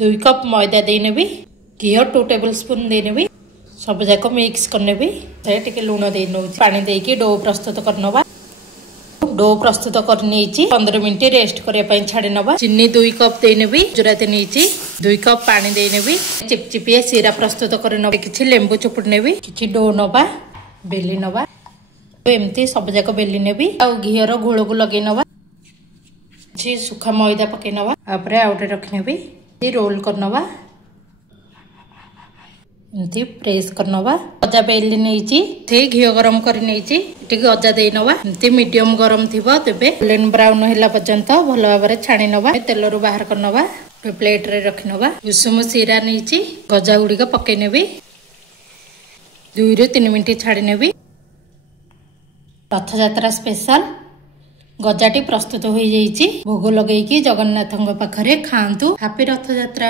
2 cup मैदा देनेबी घी 2 table spoon देनेबी सब जाक mix करनेबी टे लुण दे पानी देकी डो प्रस्तुत करनवा डो प्रस्तुत कर 15 मिनिट रेस्ट करने छाड़ी नवा चीनी 2 कप देनेबी गुजराती नहीं 2 कप पानी देनेबी चिपचिपिया सीरा प्रस्तुत कर कि लेंबू चुपुड़ नेबी कि डो नवा बेली नवा एमती सब जाक बेली नेबी आ घीर घोल को लगे नवा सुखा मैदा पकई नवा आउटे रखनेबी रोल करनवा एमती प्रेस करनवा गजा बेली नहीं घी गरम कर गजा दे नवा एमती मीडियम गरम थिबो तेबे गोल्डन ब्राउन हैला पर्यंत भल भाव छाणी नवा तेल रु बाहर करनवा प्लेट रे रखनवा कुसुम सीरा नहीं गजा गुड़िक पकई नेबी 2 ରୁ 3 मिनिट छाड़ी नेबी रथ यात्रा स्पेशल गजाटी प्रस्तुत हो जाइए भोग लगे जगन्नाथ पाखरे खातु। हैप्पी रथ यात्रा।